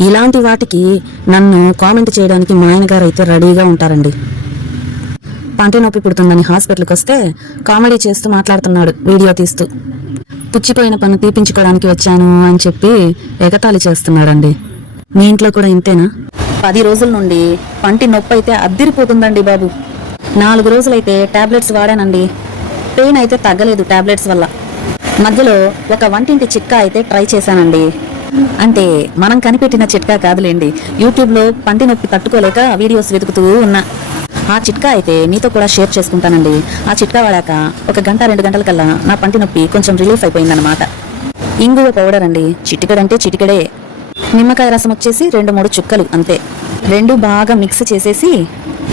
ఇలాంటి వాటికి నన్ను కామెంట్ చేయడానికి మా ఆయన గారు అయితే రెడీగా ఉంటారండి. పంటి నొప్పి పుడుతుందని హాస్పిటల్కి వస్తే కామెడీ చేస్తూ మాట్లాడుతున్నాడు వీడియో తీస్తూ. పుచ్చిపోయిన పన్ను తీపించుకోవడానికి వచ్చాను అని చెప్పి ఎగతాళి చేస్తున్నాడండి. మీ ఇంట్లో కూడా ఇంతేనా? పది రోజుల నుండి పంటి నొప్పి అయితే అద్దిరిపోతుందండి బాబు. నాలుగు రోజులైతే టాబ్లెట్స్ వాడానండి. పెయిన్ అయితే తగ్గలేదు టాబ్లెట్స్ వల్ల. మధ్యలో ఒక వంటింటి చిక్కా అయితే ట్రై చేశానండి. అంటే మనం కనిపెట్టిన చిట్కా కాదులేండి. యూట్యూబ్లో పంటి నొప్పి తట్టుకోలేక వీడియోస్ వెతుకుతూ ఉన్నా. ఆ చిట్కా అయితే మీతో కూడా షేర్ చేసుకుంటానండి. ఆ చిట్కా వాడాక ఒక గంట రెండు గంటల కల్లా నా పంటి నొప్పి కొంచెం రిలీఫ్ అయిపోయిందనమాట ఇంగువ పౌడర్ అండి. చిటికెడంటే చిటికెడే. నిమ్మకాయ రసం వచ్చేసి రెండు మూడు చుక్కలు అంతే. రెండు బాగా మిక్స్ చేసేసి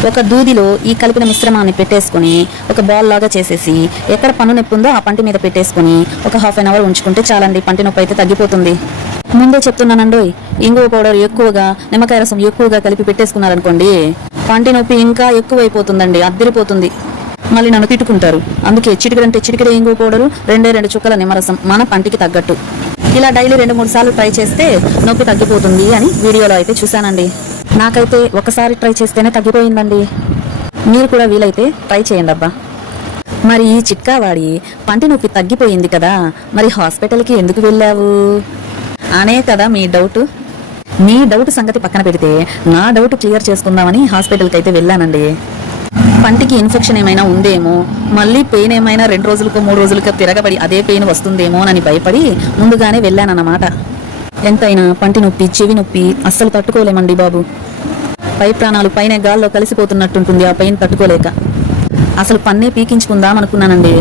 ఒక దూదిలో ఈ కలిపిన మిశ్రమాన్ని పెట్టేసుకొని ఒక బాల్ లాగా చేసేసి ఎక్కడ పన్ను నొప్పి ఉందో ఆ పంటి మీద పెట్టేసుకొని ఒక హాఫ్ అన్ అవర్ ఉంచుకుంటే చాలండి పంటి నొప్పి అయితే తగ్గిపోతుంది. ముందే చెప్తున్నానండి. ఇంగువ పౌడర్ ఎక్కువగా నిమ్మకాయ రసం ఎక్కువగా కలిపి పెట్టేసుకున్నారనుకోండి పంటి నొప్పి ఇంకా ఎక్కువైపోతుందండి అద్దరిపోతుంది. మళ్ళీ నన్ను తిట్టుకుంటారు. అందుకే చిటికడంటే చిటికడే ఇంగువ పౌడరు రెండే రెండు చుక్కల నిమ్మరసం మన పంటికి తగ్గట్టు. ఇలా డైలీ రెండు మూడు సార్లు ట్రై చేస్తే నొప్పి తగ్గిపోతుంది అని వీడియోలో అయితే చూశానండి. నాకైతే ఒకసారి ట్రై చేస్తేనే తగ్గిపోయిందండి. మీరు కూడా వీలైతే ట్రై చేయండి అబ్బా. మరి ఈ చిట్కా వాడి పంటి నొప్పి తగ్గిపోయింది కదా మరి హాస్పిటల్కి ఎందుకు వెళ్ళావు? అనే కదా మీ డౌట్ మీ డౌట్ సంగతి పక్కన పెడితే నా డౌట్ క్లియర్ చేసుకుందామని హాస్పిటల్కి అయితే వెళ్ళానండి. పంటికి ఇన్ఫెక్షన్ ఏమైనా ఉందేమో మళ్ళీ పెయిన్ ఏమైనా రెండు రోజులకో మూడు రోజులకో తిరగబడి అదే పెయిన్ వస్తుందేమో అని భయపడి ముందుగానే వెళ్ళానన్నమాట. ఎంతైనా పంటి నొప్పి చెవి నొప్పి అస్సలు తట్టుకోలేమండి బాబు. పై ప్రాణాలు పైన గాల్లో కలిసిపోతున్నట్టుంటుంది ఆ పెయిన్ తట్టుకోలేక. అసలు పన్నే పీకించుకుందాం అనుకున్నానండి.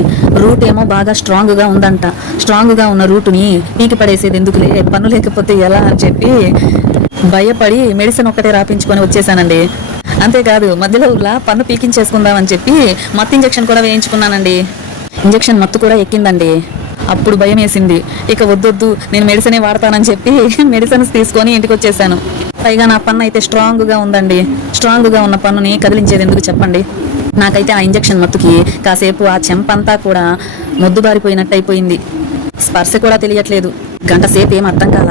రూట్ ఏమో బాగా స్ట్రాంగ్గా ఉందంట. స్ట్రాంగ్గా ఉన్న రూటుని పీకి పడేసేది ఎందుకులే? పన్ను లేకపోతే ఎలా అని చెప్పి భయపడి మెడిసిన్ ఒక్కటే రాపించుకొని వచ్చేసానండి. అంతేకాదు మధ్యలో ఇలా పన్ను పీకించేసుకుందామని చెప్పి మత్తు ఇంజెక్షన్ కూడా వేయించుకున్నానండి. ఇంజెక్షన్ మత్తు కూడా ఎక్కిందండి. అప్పుడు భయం వేసింది. ఇక వద్దొద్దు నేను మెడిసినే వాడతానని చెప్పి మెడిసిన్స్ తీసుకొని ఇంటికి వచ్చేసాను పైగా నా పన్ను అయితే స్ట్రాంగ్గా ఉందండి. స్ట్రాంగ్గా ఉన్న పన్నుని కదిలించేది ఎందుకు చెప్పండి? నాకైతే ఆ ఇంజెక్షన్ మత్తుకి కాసేపు ఆ చెంపంతా కూడా మొద్దుబారిపోయినట్టు అయిపోయింది స్పర్శ కూడా తెలియట్లేదు. గంట సేపు ఏం అర్థం కాల.